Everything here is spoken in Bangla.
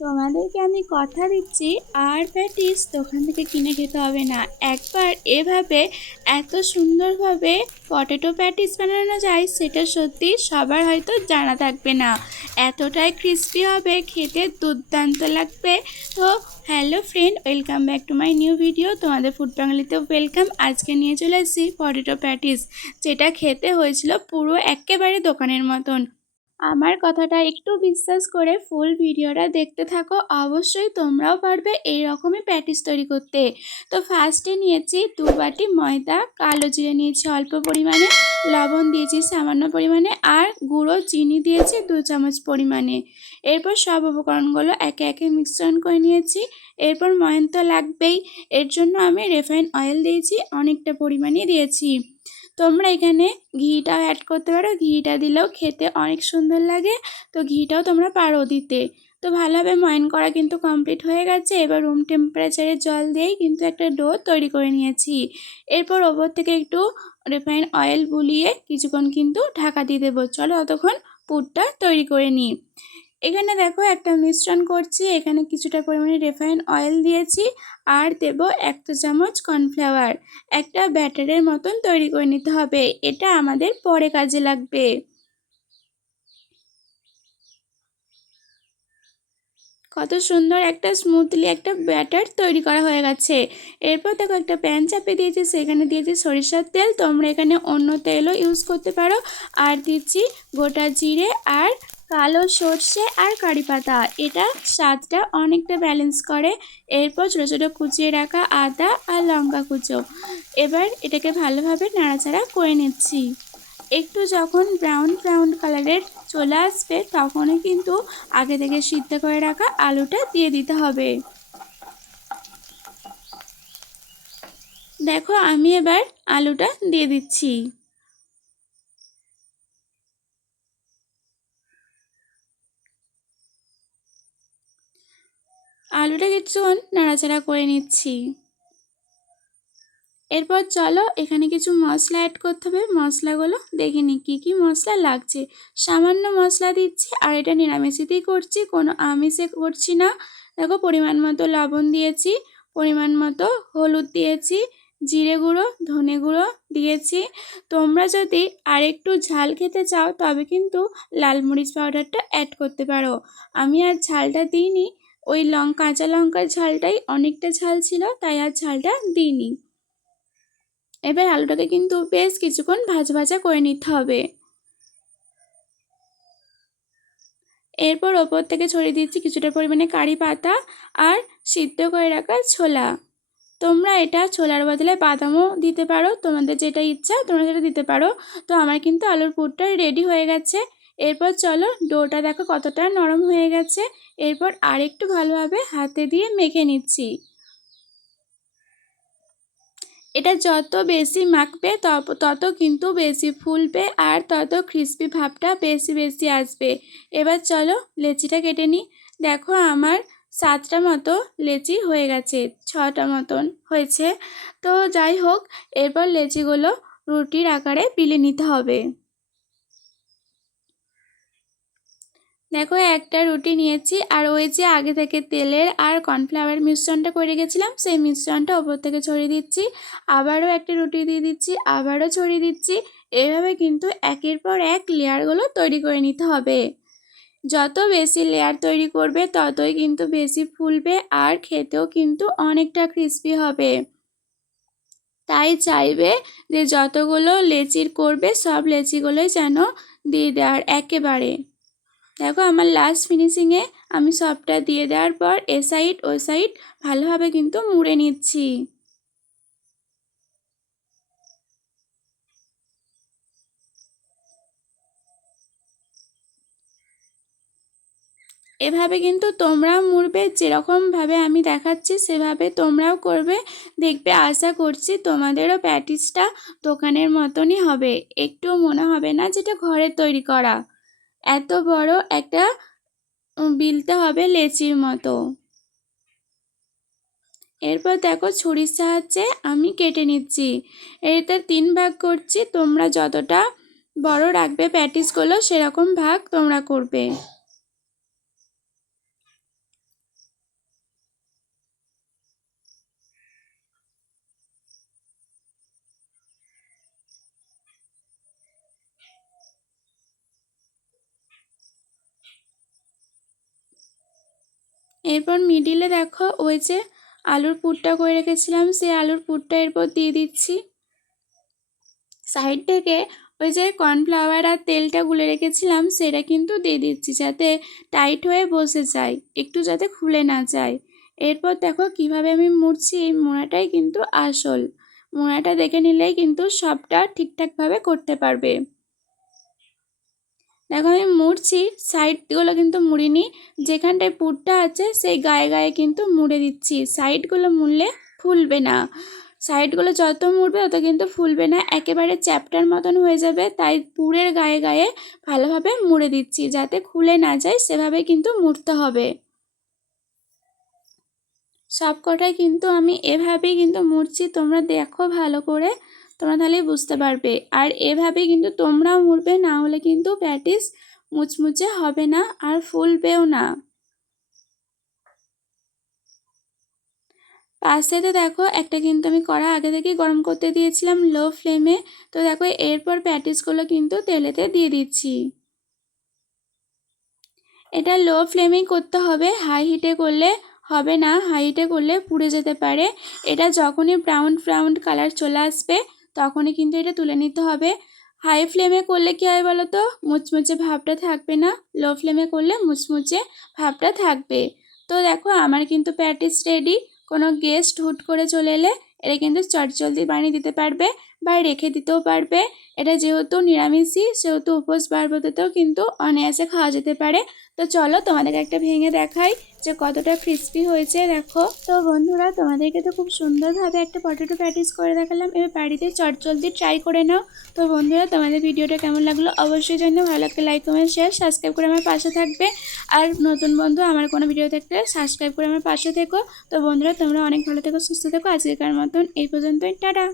তোমাদেরকে আমি কথা দিচ্ছি আর প্যাটিস দোকান থেকে কিনে খেতে হবে না। একবার এভাবে এত সুন্দরভাবে পটেটো প্যাটিস বানানো যায় সেটা সত্যি সবার হয়তো জানা থাকবে না। এতটাই ক্রিস্পি হবে, খেতে দুর্দান্ত লাগবে। তো hello friend, welcome back to my new video. তোমাদের ফুড বাঙালিতে ওয়েলকাম। আজকে নিয়ে চলে এসেছি পটেটো প্যাটিস, যেটা খেতে হয়েছিল পুরো একেবারে দোকানের মতন। আমার কথাটা একটু বিশ্বাস করে ফুল ভিডিওটা দেখতে থাকো, অবশ্যই তোমরাও পারবে এই রকমই প্যাটিস তৈরি করতে। তো ফার্স্টে নিয়েছি 2 বাটি ময়দা, কালো জিরে নিয়েছি অল্প পরিমাণে, লবণ দিয়েছি সামান্য পরিমাণে, আর গুঁড়ো চিনি দিয়েছি 2 চামচ পরিমাণে। এরপর সব উপকরণগুলো একে একে মিশ্রণ করে নিয়েছি। এরপর ময়ান তো লাগবেই, এর জন্য আমি রিফাইন অয়েল দিয়েছি, অনেকটা পরিমাণে দিয়েছি। তোমরা এখানে ঘিটাও অ্যাড করতে পারো, ঘিটা দিলেও খেতে অনেক সুন্দর লাগে। তো ঘিটাও তোমরা পারো দিতে। তো ভালোভাবে ময়ান করা কিন্তু কমপ্লিট হয়ে গেছে। এবার রুম টেম্পারেচারে জল দিয়েই কিন্তু একটা ডো তৈরি করে নিয়েছি। এরপর ওপর থেকে একটু রিফাইন অয়েল বুলিয়ে কিছুক্ষণ কিন্তু ঢাকা দিয়ে দেবো। চলো ততক্ষণ পুরটা তৈরি করে নিই। এখানে দেখো একটা মিশ্রণ করছি, এখানে কিছুটা পরিমাণে রিফাইন অয়েল দিয়েছি আর দেব 1 চামচ কর্নফ্লাওয়ার। একটা ব্যাটারের মতন তৈরি করে নিতে হবে, এটা আমাদের পরে কাজে লাগবে। কত সুন্দর একটা স্মুথলি একটা ব্যাটার তৈরি করা হয়ে গেছে। এরপর দেখো একটা প্যান চাপিয়ে দিয়েছি, সেখানে দিয়েছি সরিষার তেল, তোমরা এখানে অন্য তেলও ইউজ করতে পারো। আর দিচ্ছি গোটা জিরে আর কালো সর্ষে আর কারি পাতা, এটা স্বাদটা অনেকটা ব্যালেন্স করে। এরপর ছোটো ছোটো কুচিয়ে রাখা আদা আর লঙ্কা কুচো। এবার এটাকে ভালোভাবে নাড়াচাড়া করে নিচ্ছি। একটু যখন ব্রাউন ব্রাউন কালারের চলে আসবে তখনই কিন্তু আগে থেকে সিদ্ধ করে রাখা আলুটা দিয়ে দিতে হবে। দেখো আমি এবার আলুটা দিয়ে দিচ্ছি। আলুটা কিছুক্ষণ নাড়াচাড়া করে নিচ্ছি। এরপর চলো এখানে কিছু মশলা অ্যাড করতে হবে, মশলাগুলো দেখে নিই কী কী মশলা লাগছে। সামান্য মশলা দিচ্ছি, আর এটা নিরামিষেতেই করছি, কোনো আমিষে করছি না। দেখো পরিমাণ মতো লবণ দিয়েছি, পরিমাণ মতো হলুদ দিয়েছি, জিরে গুঁড়ো ধনে গুঁড়ো দিয়েছি। তোমরা যদি আরেকটু ঝাল খেতে চাও তবে কিন্তু লাল মরিচ পাউডারটা অ্যাড করতে পারো। আমি আর ঝালটা দিইনি, ওই কাঁচা লঙ্কার ঝালটাই অনেকটা ঝাল ছিল, তাই আর ঝালটা দিইনি। এবার আলুটাকে কিন্তু বেশ কিছুক্ষণ ভাজা ভাজা করে নিতে হবে। এরপর ওপর থেকে ছড়িয়ে দিচ্ছি কিছুটা পরিমাণে কারি পাতা আর সিদ্ধ করে রাখা ছোলা। তোমরা এটা ছোলার বদলে বাদামও দিতে পারো, তোমাদের যেটা ইচ্ছা তোমরা সেটা দিতে পারো। তো আমার কিন্তু আলুর পুরটা রেডি হয়ে গেছে। এরপর চলো ডোটা দেখো কতটা নরম হয়ে গেছে। এরপর আরেকটু ভালোভাবে হাতে দিয়ে মেখে নিচ্ছি। এটা যত বেশি মাখবে তত কিন্তু বেশি ফুলবে আর তত ক্রিস্পি ভাবটা বেশি বেশি আসবে। এবার চলো লেচিটা কেটে নিই। দেখো আমার 7টা মতো লেচি হয়ে গেছে, 6টা মতন হয়েছে। তো যাই হোক, এরপর লেচিগুলো রুটির আকারে বেলে নিতে হবে। দেখো একটা রুটি নিয়েছি, আর ওই যে আগে থেকে তেলের আর কর্নফ্লাওয়ার মিশ্রণটা করে গেছিলাম সেই মিশ্রণটা ওপর থেকে ছড়িয়ে দিচ্ছি। আবারও একটা রুটি দিয়ে দিচ্ছি, আবারও ছড়িয়ে দিচ্ছি। এভাবে কিন্তু একের পর এক লেয়ারগুলো তৈরি করে নিতে হবে। যত বেশি লেয়ার তৈরি করবে ততই কিন্তু বেশি ফুলবে আর খেতেও কিন্তু অনেকটা ক্রিস্পি হবে। তাই চাইবে যে যতগুলো লেচির করবে সব লেচিগুলোই যেন দিয়ে দেওয়ার একেবারে। দেখো আমার লাস্ট ফিনিশিংয়ে আমি সবটা দিয়ে দেওয়ার পর এ সাইড ও সাইড ভালোভাবে কিন্তু মুড়ে নিচ্ছি। এভাবে কিন্তু তোমরাও মুড়বে, যেরকমভাবে আমি দেখাচ্ছি সেভাবে তোমরাও করবে। দেখবে আশা করছি তোমাদেরও প্যাটিসটা দোকানের মতনই হবে, একটুও মনে হবে না যেটা ঘরে তৈরি করা। এত বড় একটা বিলতে হবে লেচির মতো। এরপর দেখো ছুরির সাহায্যে আমি কেটে নিচ্ছি। এটা 3 ভাগ করছি, তোমরা যতটা বড় রাখবে প্যাটিসগুলো সেরকম ভাগ তোমরা করবে। এরপর মিডিলে দেখো ওই যে আলুর পুরটা করে রেখেছিলাম, সেই আলুর পুরটা এরপর দিয়ে দিচ্ছি। সাইড থেকে ওই যে কর্নফ্লাওয়ার আর তেলটা গুলে রেখেছিলাম সেটা কিন্তু দিয়ে দিচ্ছি, যাতে টাইট হয়ে বসে যায়, একটু যাতে খুলে না যায়। এরপর দেখো কিভাবে আমি মুড়ছি, এই মোড়াটাই কিন্তু আসল। মোড়াটা দেখে নিলেই কিন্তু সবটা ঠিকঠাকভাবে করতে পারবে। দেখো আমি মুড়ছি, সাইডগুলো কিন্তু মুড়িনি, যেখানটায় পুরটা আছে সেই গায়ে গায়ে কিন্তু মুড়ে দিচ্ছি। সাইডগুলো মুড়লে ফুলবে না, সাইডগুলো যত মুড়বে তত কিন্তু ফুলবে না, একেবারে চ্যাপ্টার মতন হয়ে যাবে। তাই পুরের গায়ে গায়ে ভালোভাবে মুড়ে দিচ্ছি, যাতে খুলে না যায় সেভাবে কিন্তু মুড়তে হবে। সব কটাই কিন্তু আমি এভাবেই কিন্তু মুড়ছি, তোমরা দেখো ভালো করে, তোমরা তাহলেই বুঝতে পারবে। আর এভাবেই কিন্তু তোমরাও মুড়বে, না হলে কিন্তু প্যাটিস মুচমুচে হবে না আর ফুলবেও না। পাশেতে দেখো একটা কিন্তু আমি কড়া আগে থেকেই গরম করতে দিয়েছিলাম লো ফ্লেমে। তো দেখো এরপর প্যাটিসগুলো কিন্তু তেলেতে দিয়ে দিচ্ছি। এটা লো ফ্লেমেই করতে হবে, হাই হিটে করলে হবে না, হাই হিটে করলে পুড়ে যেতে পারে। এটা যখনই ব্রাউন ব্রাউন কালার চলে আসবে তখনই কিন্তু এটা তুলে নিতে হবে। হাই ফ্লেমে করলে কী হয় বলো তো, মুচমুচে ভাবটা থাকবে না, লো ফ্লেমে করলে মুচমুচে ভাবটা থাকবে। তো দেখো আমার কিন্তু প্যাটিস রেডি। কোনো গেস্ট হুট করে চলে এলে এটা কিন্তু চটজলদি বানিয়ে দিতে পারবে বা রেখে দিতেও পারবে। এটা যেহেতু নিরামিষই সেহেতু উপোস পার্বতেও কিন্তু অনায়াসে খাওয়া যেতে পারে। তো চলো তোমাদেরকে একটা ভেঙে দেখাই যে কতটা ক্রিস্পি হয়েছে। দেখো তো বন্ধুরা, তোমাদেরকে তো খুব সুন্দরভাবে একটা পটেটো প্যাটিস করে দেখালাম, এবার বাড়িতে চটজলদি ট্রাই করে নাও। তো বন্ধুরা, তোমাদের ভিডিওটা কেমন লাগলো অবশ্যই জানিও, ভালো লাগলে লাইক কমেন্ট শেয়ার সাবস্ক্রাইব করে আমার পাশে থাকবে। আর নতুন বন্ধু আমার কোনো ভিডিও থাকলে সাবস্ক্রাইব করে আমার পাশে থেকো। তো বন্ধুরা, তোমরা অনেক ভালো থেকো, সুস্থ থেকো। আজকের মতন এই পর্যন্তই, টাটা।